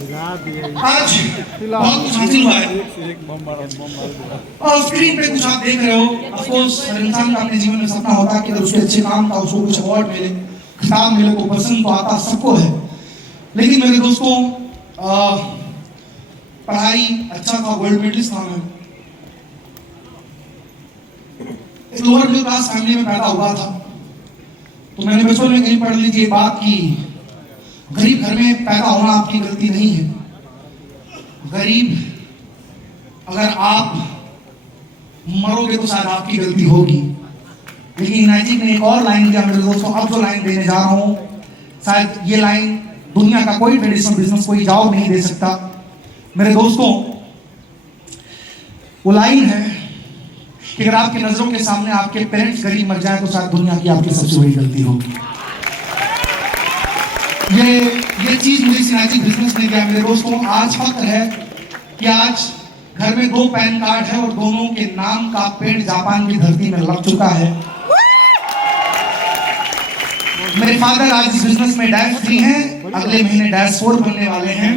आज बहुत कुछ हासिल हुआ है और स्क्रीन पे कुछ आप देख रहे हो। ऑफ कोर्स हर इंसान का अपने जीवन में सपना होता है कि अगर उसके अच्छे काम का उसको कुछ अवार्ड मिले, खिताब मिले, तो पसंद तो आता सबको है। लेकिन मेरे दोस्तों, पढ़ाई अच्छा था, गोल्ड मेडलिस्ट था मैं, एक लोअर मिडिल क्लास फैमिली में पैदा हुआ था। तो मैंने बचपन में कहीं पढ़ ली थी बात की गरीब घर में पैदा होना आपकी गलती नहीं है। गरीब अगर आप मरोगे तो शायद आपकी गलती होगी। लेकिन नाइजिक ने एक और लाइन दिया मेरे दोस्तों। अब जो लाइन देने जा रहा हूं, शायद ये लाइन दुनिया का कोई ट्रेडिशनल बिजनेस कोई जवाब नहीं दे सकता। मेरे दोस्तों, वो लाइन है कि अगर आपकी नजरों के सामने आपके पेरेंट्स गरीब मर जाए तो शायद दुनिया की आपकी सबसे बड़ी गलती होगी। ये चीज मुझे सिनाइजिक बिजनेस ने दिया मेरे दोस्तों। आज फक्र है कि आज घर में 2 पैन कार्ड है और दोनों के नाम का पेड़ जापान की धरती में लग चुका है। मेरे फादर आज इस बिजनेस में -3 हैं, अगले महीने -4 बनने वाले हैं।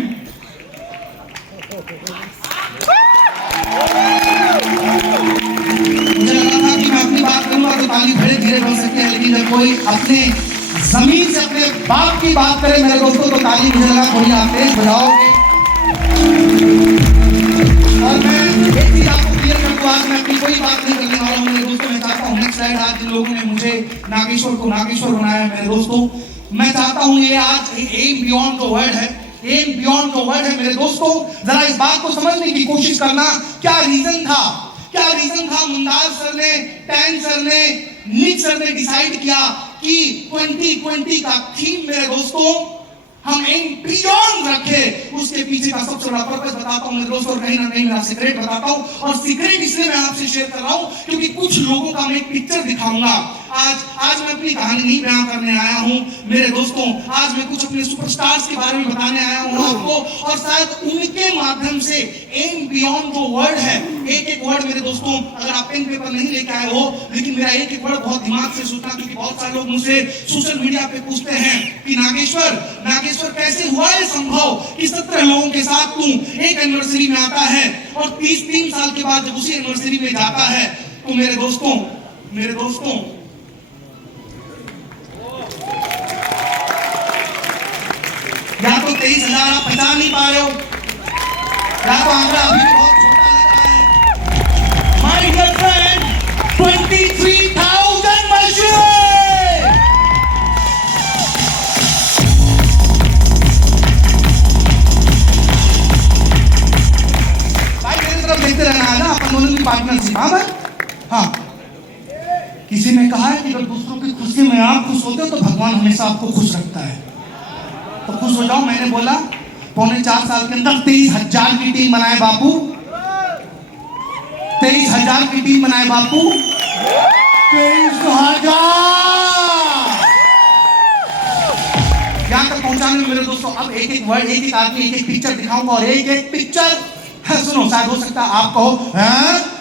मुझे लगा था कि मैं अपनी बात करूंगा तो ताली धीरे धीरे बन सकती है, लेकिन जब कोई अपने जमीन से अपने बाप की बात करे मेरे दोस्तों तो ताली मुझे लगा थोड़ी आप तेज बजाओगे। और मैं एक चीज आपको क्लियर कर दूं, आज मैं अपनी कोई बात नहीं करने वाला हूं मेरे दोस्तों। मैं चाहता हूं नेक्स्ट स्लाइड, आज जिन लोगों ने मुझे नागेश्वर को नागेश्वर बनाया मेरे दोस्तों, मैं चाहता हूं ये आज एम बियॉन्ड द वर्ड है। एम बियॉन्ड द वर्ड है मेरे दोस्तों। जरा इस बात को समझने की कोशिश करना, क्या रीजन था मुंदार सर ने, टैन सर ने, निक सर ने डिसाइड किया कि 2020 का थीम मेरे दोस्तों हम एम बियॉन्ड रखे। उसके पीछे का सबसे बड़ा पर्पस बताता हूं मेरे दोस्तों, कहीं ना कहीं मेरा सीक्रेट बताता हूं। और सीक्रेट इसलिए मैं आपसे शेयर कर रहा हूं क्योंकि कुछ लोगों का मैं एक पिक्चर दिखाऊंगा। आज मैं अपनी कहानी नहीं बयान करने आया हूं मेरे दोस्तों। आज मैं कुछ अपने सुपरस्टार्स के बारे में बताने आया हूं आपको, और शायद उनके माध्यम से एम बियॉन्ड जो वर्ड है, एक वर्ड मेरे दोस्तों, अगर आप पेन पेपर नहीं लेके आए हो, लेकिन मेरा एक वर्ड बहुत दिमाग से सोचना, क्योंकि बहुत सारे लोग मुझसे सोशल मीडिया पे पूछते हैं कि नागेश्वर कैसे हुआ ये संभव कि 17 लोगों के साथ तू एक एनिवर्सरी में आता है और 3 साल के बाद जब उसी एनिवर्सरी में जाता है तो मेरे दोस्तों या तो 23,000 आप पहचान नहीं पा रहे हो, या तो आंकड़ा अभी भी बहुत छोटा लग रहा है। माय डियर फ्रेंड, 23,000 मशहूर। देखते रहना है ना, अपन दोनों की पार्टनरशिप। हाँ भाई, हाँ। किसी ने कहा है कि अगर दूसरों की खुशी में आप खुश होते हो तो भगवान हमेशा आपको खुश रखता है, तो खुश हो जाओ। मैंने बोला 4.25 साल के अंदर 23,000 की टीम बनाए बापू, 23,000 की टीम बनाए बापू, 23,000 यहां तक पहुंचाने में मेरे दोस्तों। अब एक वर्ड, एक आदमी, एक पिक्चर दिखाऊंगा और एक पिक्चर सुनो। शायद हो सकता है आप कहो,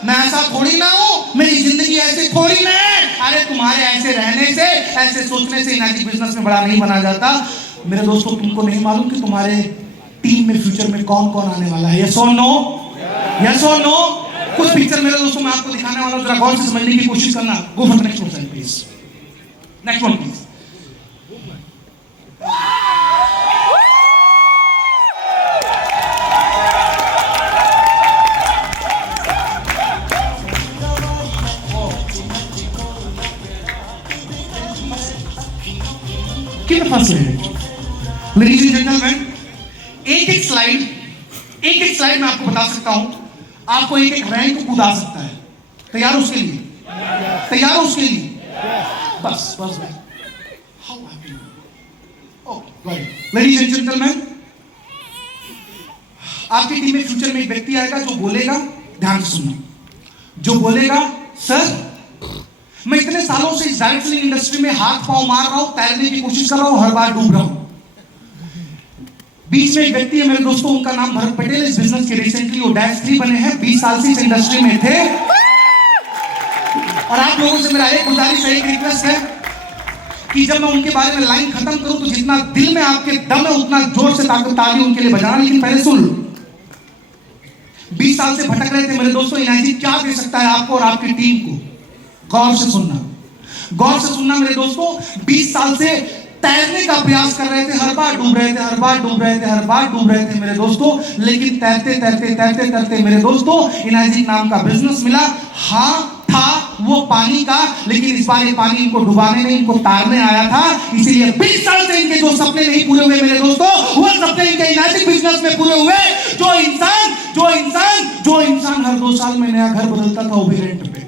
मैं ऐसा थोड़ी ना हूं, मेरी जिंदगी ऐसे थोड़ी ना है। अरे तुम्हारे ऐसे रहने से, ऐसे सोचने से नाइजिक बिजनेस में बड़ा नहीं बना जाता मेरे दोस्तों। तुमको नहीं मालूम कि तुम्हारे टीम में फ्यूचर में कौन कौन आने वाला है? यस और नो? यस और नो? कुछ पिक्चर मेरे दोस्तों मैं आपको दिखाने वाला हूं, जरा गौर से समझने की कोशिश करना। Go for next one please, next one please. Ladies and gentlemen, एक स्लाइड में आपको बता सकता हूं, आपको एक रैंक कूदा सकता है। तैयार उसके लिए? तैयार हो उसके लिए? बस how happy. Okay, ladies and gentleman, आपकी टीम में फ्यूचर में एक व्यक्ति आएगा जो बोलेगा, ध्यान से सुनना, जो बोलेगा, सर मैं इतने सालों से इस डायरेक्ट सेलिंग इंडस्ट्री में हाथ पांव मार रहा हूं, तैरने की कोशिश कर रहा हूं, हर बार डूब रहा हूं। बीच में एक व्यक्ति है मेरे दोस्तों, उनका नाम भरत पटेल। इस बिजनेस के रिसेंटली वो -3 बने हैं, 20 साल से इस इंडस्ट्री में थे। और आप लोगों से मेरा एक गुजारिश है, एक रिक्वेस्ट है कि जब मैं उनके बारे में लाइन खत्म करूं तो जितना दिल में आपके दम है उतना जोर से ताली उनके लिए बजाना। लेकिन पहले सुन लो, 20 साल से भटक रहे थे मेरे दोस्तों, इनायत क्या दे सकता है आपको और आपकी टीम को? गौर से सुनना, गौर से सुनना मेरे दोस्तों। 20 साल से तैरने का प्रयास कर रहे थे, हर बार डूब रहे थे, हर बार डूब रहे थे, हर बार डूब रहे थे मेरे दोस्तों। लेकिन तैरते तैरते तैरते तैरते मेरे दोस्तों इनायत नाम का बिजनेस मिला। हाँ था वो पानी का, लेकिन इस बार ये पानी इनको डुबाने नहीं, इनको तारने आया था। इसीलिए 20 साल से इनके जो सपने नहीं पूरे हुए मेरे दोस्तों, वो सपने इनके इनायत बिजनेस में पूरे हुए। जो इंसान हर 2 साल में नया घर बदलता था वो भी रेंट पे,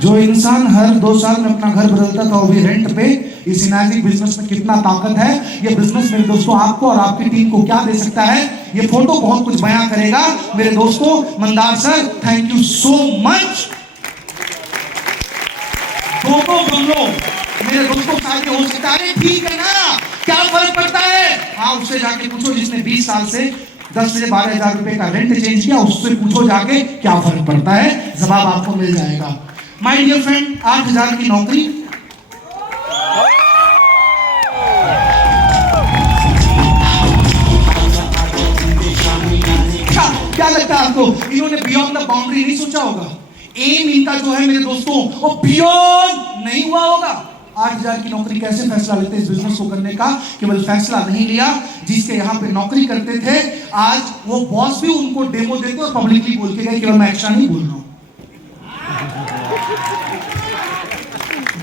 जो इंसान हर 2 साल में अपना घर बदलता था वो भी रेंट पे। इस इनायत बिजनेस में कितना ताकत है। ये बिजनेस मेरे दोस्तों आपको और आपकी टीम को क्या दे सकता है, ये फोटो बहुत कुछ बयां करेगा मेरे दोस्तों। Mandar sir, thank you so much. दोनों बंगलों मेरे दोस्तों शायद हो सकता है, ठीक है ना, क्या फर्क पड़ता है? हाँ, उससे जाके पूछो जिसने 20 साल से 10 से 12 हजार रुपए का रेंट चेंज किया, उससे पूछो जाके क्या फर्क पड़ता है, जवाब आपको मिल जाएगा। माय डियर फ्रेंड, 8,000 की नौकरी, क्या लगता है आपको इन्होंने बियॉन्ड द बाउंड्री नहीं सोचा होगा? एम इनका जो है मेरे दोस्तों वो बियॉन्ड नहीं हुआ होगा। 8,000 की नौकरी कैसे फैसला लेते इस बिजनेस को करने का? केवल फैसला नहीं लिया, जिसके यहाँ पे नौकरी करते थे आज वो बॉस भी उनको डेमो देते और पब्लिकली बोल के गए, केवल मैं एक्स्ट्रा नहीं बोल रहा हूं।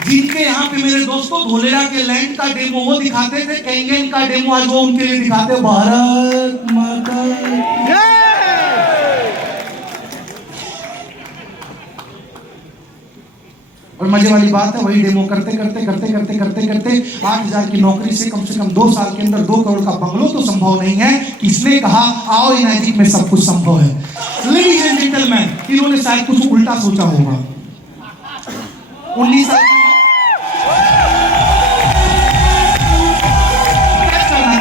जिनके यहाँ पे मेरे दोस्तों धोलेरा के लैंड का डेमो वो दिखाते थे, कैंगन का डेमो आज वो उनके लिए दिखाते। भारत माता और मजे वाली बात है, वही डेमो करते करते करते करते करते करते 8,000 की नौकरी से कम 2 साल के अंदर 2 करोड़ का बंगलो तो संभव नहीं है। किसने कहा? आओ इनायत में सब कुछ संभव है। लेडीज एंड जेंटलमैन, इन्होंने शायद कुछ उल्टा सोचा होगा। 19 साल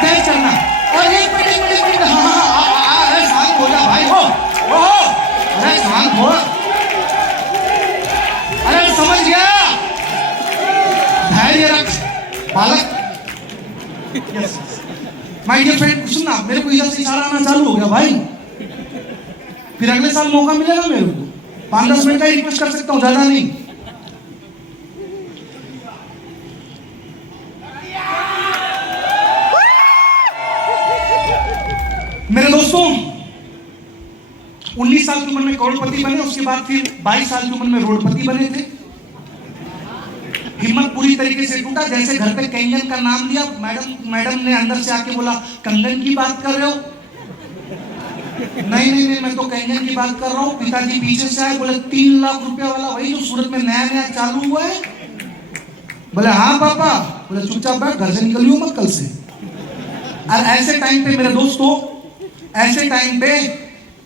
कैच करना और एक मिनट हाँ, शांत हो जा भाई, हो अरे शांत हो, अरे समझ गया, धैर्य रख बालक। माय डियर फ्रेंड, सुनना, मेरे को इधर से इशारा आना चालू हो गया भाई, फिर अगले साल मौका मिलेगा मेरे को, 5-10 मिनट का रिक्वेस्ट कर सकता हूं, ज्यादा नहीं। मेरे दोस्तों 19 साल की उम्र में करोड़पति बने, उसके बाद फिर 22 साल की उम्र में रोडपति बने थे। हिम्मत पूरी तरीके से टूटा, जैसे घर पे कंगन का नाम लिया, मैडम ने अंदर से आके बोला, कंगन की बात कर रहे हो? नहीं, मैं तो कंगन की बात कर रहा हूँ। पिताजी पीछे से आए, बोले 3 लाख रुपया वाला, वही जो सूरत में नया नया चालू हुआ है? बोले हाँ पापा। बोले चुपचाप बैठ, घर से निकलियो मत कल से। और ऐसे टाइम पे मेरे दोस्तों, ऐसे टाइम पे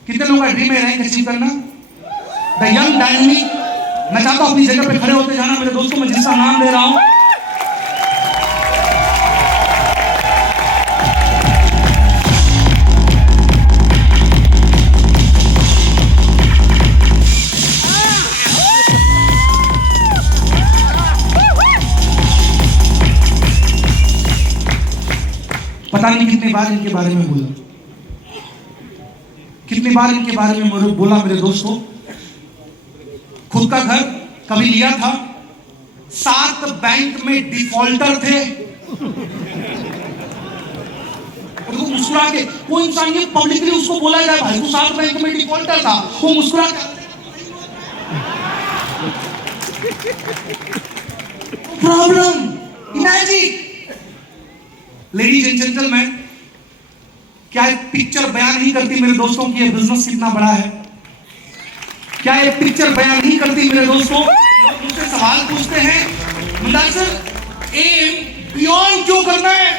कितने लोगों का ड्रीम है रैंक अचीव करना? The young dynamic. मैं चाहता हूं अपनी जगह पे खड़े होते जाना मेरे दोस्तों, मैं जिसका नाम दे रहा हूं। पता नहीं कितनी बार इनके बारे में बोला, कितनी बार इनके बारे में बोला मेरे दोस्तों। खुद का घर कभी लिया था, 7 बैंक में डिफॉल्टर थे। तो मुस्कुरा के कोई इंसान ये पब्लिकली उसको बोला जाए, भाई वो 7 बैंक में डिफॉल्टर था, वो मुस्कुरा के problem. Imagine ladies and gentleman, क्या एक पिक्चर बयान नहीं करती मेरे दोस्तों कि ये बिजनेस कितना बड़ा है? क्या एक पिक्चर बयान नहीं करती मेरे दोस्तों? लोग मुझसे सवाल पूछते हैं, मंदार सर एम बियॉन्ड क्यों करना है?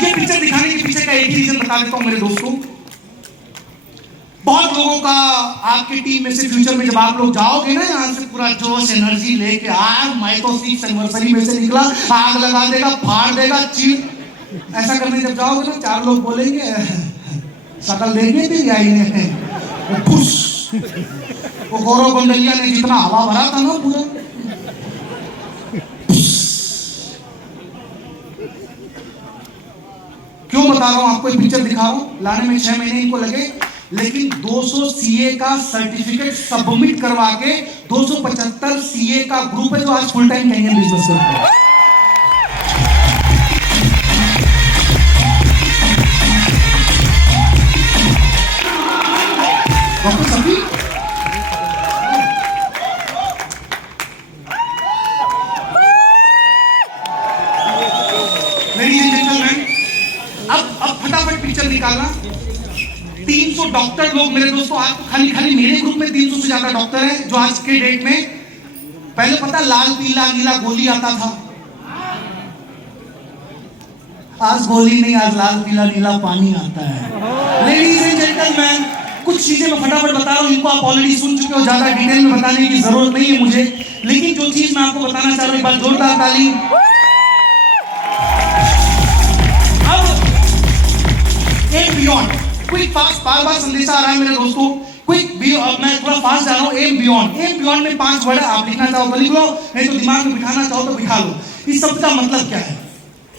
ये पिक्चर दिखाने के पीछे का एक ही रीजन बता देता हूं मेरे दोस्तों। बहुत लोगों का आपके टीम में से फ्यूचर में जब आप लोग जाओगे ना यहाँ से पूरा जोश एनर्जी लेके, मैं तो 6th एनिवर्सरी में से निकला, आग लगा देगा, फाड़ देगा, चीर, ऐसा करने जब जाओगे ना 4 लोग बोलेंगे शकल देखी थी आई ने, फुस, वो गौरव बंडलिया ने जितना हवा भरा था ना पूरा, क्यों बता रहा हूं आपको, एक पिक्चर दिखा रहा हूं, लाने में 6 महीने इनको लगे, लेकिन 200 सीए का सर्टिफिकेट सबमिट करवा के 275 सीए का ग्रुप है जो आज फुल टाइम कैरियर बिजनेस करता है। डॉक्टर सभी लेडीज एंड जेंटलमैन, अब फटाफट पिक्चर निकालना। 300 डॉक्टर लोग मेरे दोस्तों, आज तो खाली मेरे ग्रुप में 300 से ज्यादा डॉक्टर हैं जो आज के डेट में, पहले पता लाल पीला नीला गोली आता था, आज गोली नहीं, आज लाल पीला नीला पानी आता है। लेडीज एंड जेंटलमैन, कुछ चीजें मैं फटाफट बता रहा हूं, इनको आप ऑलरेडी सुन चुके हो, ज्यादा डिटेल में बताने की जरूरत नहीं है मुझे, लेकिन जो चीज मैं आपको बताना चाह रहा हूं, एक बार जोरदार ताली। अब एम बियॉन्ड, क्विक फास्ट, बार बार संदेशा आ रहा है मेरे दोस्तों, क्विक, मैं थोड़ा फास्ट जा रहा हूं। एम बियॉन्ड में 5 वर्ड आप लिखना चाहो तो लिख लो, नहीं तो दिमाग में बिठाना चाहो तो बिठा लो। इस शब्द का मतलब क्या है?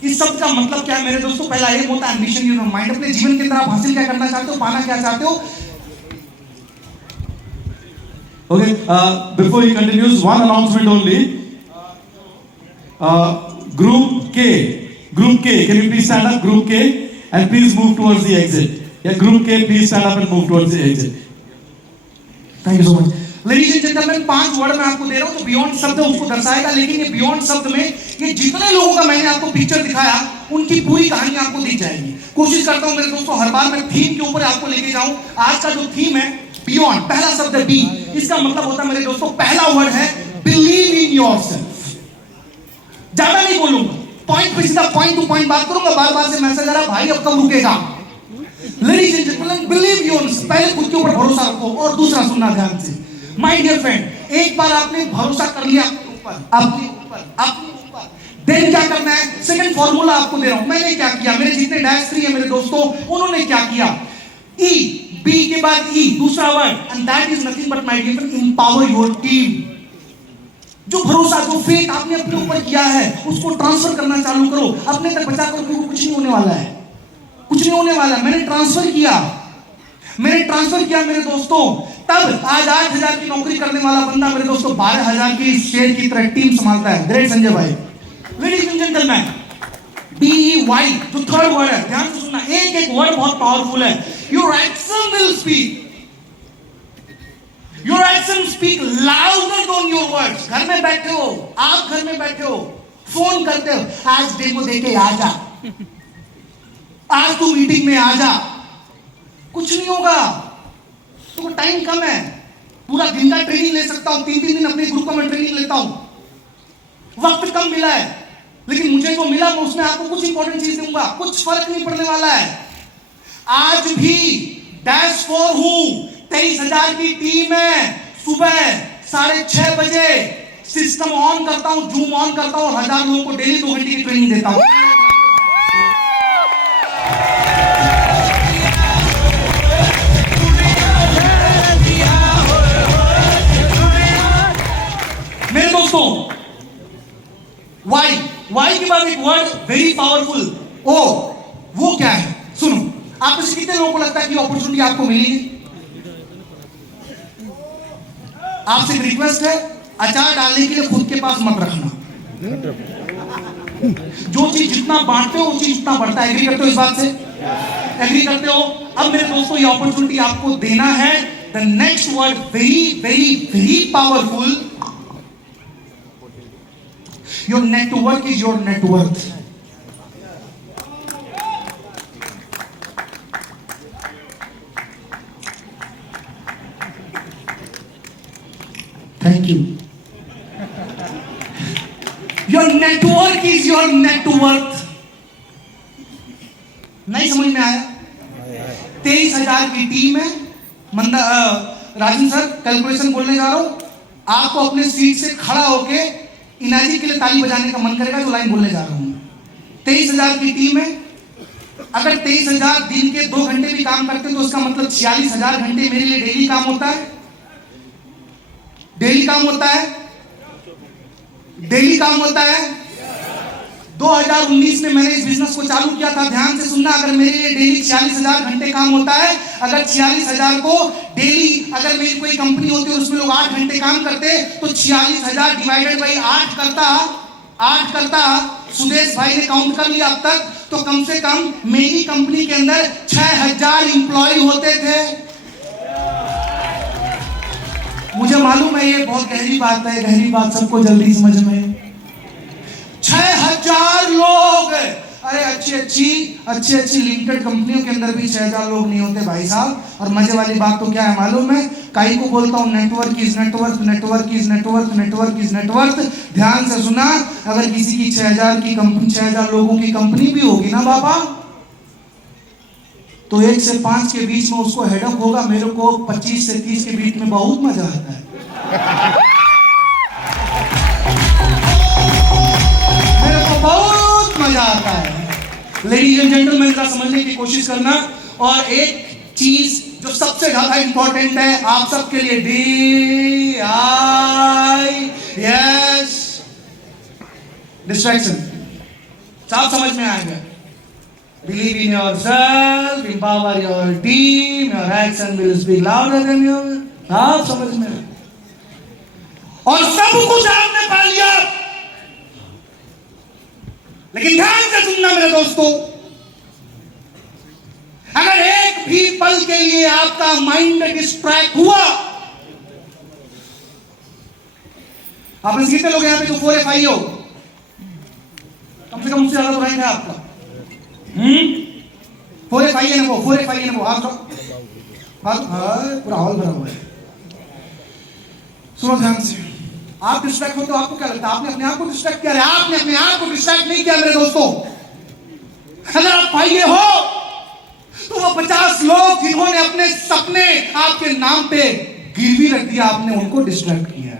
इस शब्द का मतलब क्या है मेरे दोस्तों? पहला एम होता है एम्बिशन इन योर माइंड, अपने जीवन के अंदर आप हासिल क्या करना चाहते हो, पाना क्या चाहते हो। Okay, before he continues, one announcement only. Group K, can you please stand up, Group K, and please move towards the exit. Yeah, Group K, please stand up and move towards the exit. Thank you so much. Ladies and gentlemen, 5 word मैं आपको दे रहा हूं, तो beyond शब्द उसको दर्शाएगा, लेकिन ये बियॉन्ड शब्द में ये जितने लोगों का मैंने आपको पिक्चर दिखाया, उनकी पूरी कहानी आपको दिख जाएगी। कोशिश करता हूं मेरे दोस्तों हर बार मैं थीम के ऊपर आपको लेके जाऊं। आज का जो थीम है बियॉन्ड, पहला शब्द है बी, इसका मतलब होता है मेरे दोस्तों, पहला वर्ड है बिलीव इन योरसेल्फ। ज्यादा नहीं बोलूंगा, पॉइंट पे सीधा पॉइंट टू पॉइंट बात करूंगा, बार बार से मैसेज आ रहा भाई अब कब रुकेगा। Ladies and gentleman, believe yourself, पहले खुद के ऊपर भरोसा रखो, और दूसरा सुनना ध्यान से माय डियर फ्रेंड, एक बार आपने भरोसा कर लिया अपने ऊपर, देन क्या करना है? सेकंड फॉर्मूला आपको दे रहा हूं। मैंने क्या किया, मेरे जितने डैश 3 है मेरे दोस्तों, उन्होंने क्या किया, ई, बी के बाद ई, दूसरा word, and that is nothing but my dear friend, empower your team. जो भरोसा, जो फेथ आपने अपने ऊपर किया है, उसको ट्रांसफर करना चालू करो, अपने तक बचा करो, क्योंकि कुछ नहीं होने वाला है, कुछ नहीं होने वाला है। मैंने ट्रांसफर किया मेरे दोस्तों, तब आज 8,000 की नौकरी करने वाला बंदा मेरे दोस्तों 12,000 की शेयर की तरह टीम संभालता है। ग्रेट संजय भाई। लेडीज एंड जेंटलमैन, DEY जो थर्ड वर्ड है, ध्यान से सुनना, एक वर्ड बहुत पावरफुल है। Your action will speak, your action speak louder than your words. घर में बैठे हो आप, घर में बैठे हो, फोन करते हो, आज डेमो देके आ जा, आज तू मीटिंग में आ जा, कुछ नहीं होगा, तो टाइम कम है, पूरा दिन का ट्रेनिंग ले सकता हूं, 3 दिन अपने ग्रुप का मैं ट्रेनिंग लेता हूं, वक्त कम मिला है, लेकिन मुझे जो मिला मैं उसमें आपको कुछ इंपॉर्टेंट चीज दूंगा, कुछ फर्क नहीं पड़ने वाला है। आज भी डैश 4 हूं, 23,000 की टीम है, सुबह 6:30 बजे सिस्टम ऑन करता हूं, जूम ऑन करता हूं, 1000 लोगों को डेली 2 घंटे की ट्रेनिंग देता हूं। मेरे दोस्तों, वाई के बाद एक वर्ड वेरी पावरफुल, ओ, वो क्या है? सुनो, आप में से कितने लोगों को लगता है कि अपॉर्चुनिटी आपको मिली? आपसे एक रिक्वेस्ट है, अचार डालने के लिए खुद के पास मत रखना। जो चीज जितना बांटते हो वो चीज उतना बढ़ता है। एग्री करते हो इस बात से? एग्री करते हो? अब मेरे दोस्तों, ये अपॉर्चुनिटी आपको देना है। The next word very very very powerful, your network is your net worth. Thank you. Your network is your net worth. नहीं समझ में आया? 23,000 की टीम है, राजन सर कैलकुलेशन बोलने जा रहा हूं, आपको अपने सीट से खड़ा होके इनाजी के लिए ताली बजाने का मन करेगा जो लाइन बोलने जा रहा हूं। 23,000 की टीम है, अगर 23,000 दिन के 2 घंटे भी काम करते हैं तो उसका मतलब 46,000 घंटे मेरे लिए डेली काम होता है। डेली काम होता है, डेली काम होता है। 2019 में मैंने इस बिजनेस को चालू किया था, ध्यान से सुनना। अगर मेरे लिए डेली 46,000 घंटे काम होता है, अगर 46,000 को डेली, अगर मेरी कोई कंपनी होती और उसमें लोग 8 घंटे काम करते तो 46,000 डिवाइडेड बाई 8 करता। सुदेश भाई ने काउंट कर लिया अब तक, तो कम से कम मेरी कंपनी के अंदर 6,000 इंप्लॉय होते थे। मुझे मालूम है ये बहुत गहरी बात है, गहरी बात सबको जल्दी समझ में। 6,000 लोग, अरे अच्छी लिमिटेड कंपनियों के अंदर भी 6,000 लोग नहीं होते भाई साहब। और मजे वाली बात तो क्या है मालूम है, काई को बोलता हूं network is network, network is network, network is network. ध्यान से सुना, अगर किसी की 6,000 की कंपनी, 6,000 लोगों की कंपनी भी होगी ना बाबा, तो 1 से 5 के बीच में उसको हेडअप होगा। मेरे को 25 से 30 के बीच में बहुत मजा आता है। मेरे को बहुत मजा आता है। लेडीज एंड जेंटलमैन, का समझने की कोशिश करना। और एक चीज जो सबसे ज्यादा इंपॉर्टेंट है आप सबके लिए, DIS, डिस्ट्रैक्शन। सब समझ में आएगा। Believe in yourself, empower your team, your action will speak louder than your, आप समझ में। और सब कुछ आपने पा लिया, लेकिन ध्यान से सुनना मेरे दोस्तों, अगर एक भी पल के लिए आपका माइंड डिस्ट्रैक्ट हुआ, आपने कितने लोग यहां पे जो 4FI हो, कम से कम उससे ज्यादा तो रैंक है आपका। 4FI है ना वो, 4FI है ना वो, आप पूरा हॉल भरा हुआ है। सुनो ध्यान से, आप डिस्ट्रैक्ट होते हो, आपको क्या लगता है आपने अपने आप को डिस्ट्रैक्ट किया? आपने अपने आप को डिस्ट्रैक्ट नहीं किया मेरे दोस्तों। अगर आप पाइए हो तो वो 50 लोग जिन्होंने अपने सपने आपके नाम पे गिरवी रख दिया, आपने उनको डिस्ट्रैक्ट किया।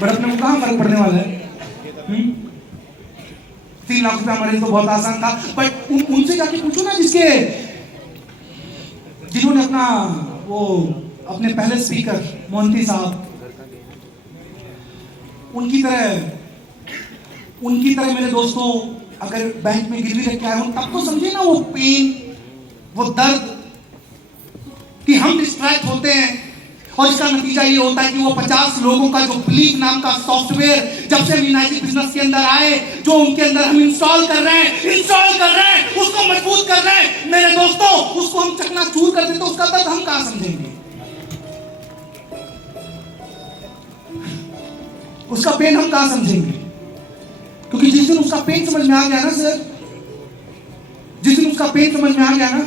बट अपने को कहां फर्क पड़ने वाला है? 3 लाख रुपया मरीज तो बहुत आसान था, बट उनसे जाके पूछो ना जिन्होंने अपने पहले स्पीकर मोहंती साहब, उनकी तरह मेरे दोस्तों अगर बैंक में गिरवी रख के आए हो, तब तो समझे ना वो पेन, वो दर्द कि हम डिस्ट्रैक्ट होते हैं। और इसका नतीजा ये होता है कि वो 50 लोगों का जो बिलीव नाम का सॉफ्टवेयर जब से मीनाजी बिजनेस के अंदर आए, जो उनके अंदर हम इंस्टॉल कर रहे हैं, उसको मजबूत कर रहे हैं मेरे दोस्तों, उसको हम चकनाचूर कर देते, तो उसका दर्द हम कहां समझेंगे, उसका पेन हम कहां समझेंगे? क्योंकि जिस दिन उसका पेन समझ में आ गया ना सर, जिस दिन उसका पेन समझ में आ गया ना,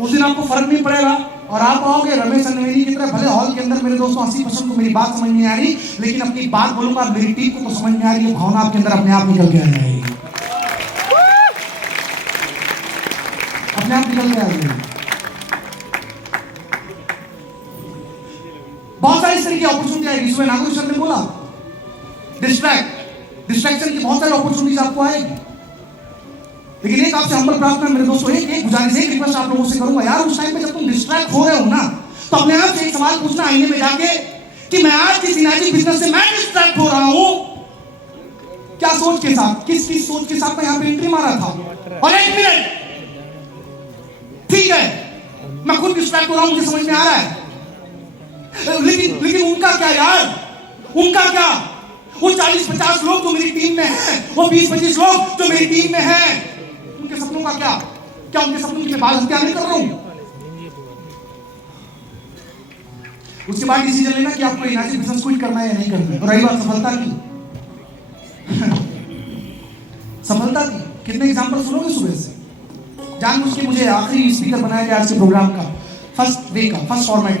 उस दिन आपको फर्क नहीं पड़ेगा। और आप आओगे रमेश अन्वेरी की तरह, भले हॉल के अंदर मेरे दोस्तों 80% को मेरी बात समझ नहीं आ रही, लेकिन अपनी बात बोलूंगा, मेरी टीम को तो समझ में आ रही है, भावना आपके अंदर अपने आप निकल के आ जाएगी, अपने आप निकल के आ जाएगी। बहुत सारी इस तरह की अपॉर्चुनिटी आएगी। सुबह नागुर सर ने बोला डिस्ट्रैक्शन की बहुत सारी अपॉर्चुनिटीज आपको आएगी, लेकिन एक आपसे हम्बल प्रार्थना मेरे दोस्तों, एक गुजारिश, एक रिक्वेस्ट आप लोगों से करूंगा यार, उस टाइम पे जब तुम डिस्ट्रैक्ट हो रहे हो ना, तो अपने आप से एक सवाल पूछना आईने में जाके कि मैं आज किस मीनाजी बिजनेस से मैं डिस्ट्रैक्ट हो रहा हूं, क्या सोच के साथ, किस सोच के साथ मैं यहां पे एंट्री मारा था। और 1 मिनट, ठीक है मैं खुद डिस्ट्रैक्ट हो रहा हूं, मुझे समझ में आ रहा है, लेकिन उनका क्या यार, उनका क्या, वो 40-50 लोग जो मेरी टीम में हैं, वो 20-25 लोग जो मेरी टीम में हैं, उनके सपनों का क्या उनके सपनों की मैं बात हत्या नहीं कर रहा हूं। उसके बाद डिसीजन लेना कि आपको मीनाजी बिजनेस क्विट करना है या नहीं करना है। और रही बात सफलता की सफलता की, कितने एग्जांपल सुनोगे सुबह से? जानबूझ के मुझे आखिरी स्पीकर बनाया गया आज के प्रोग्राम का, फर्स्ट फॉर्मेट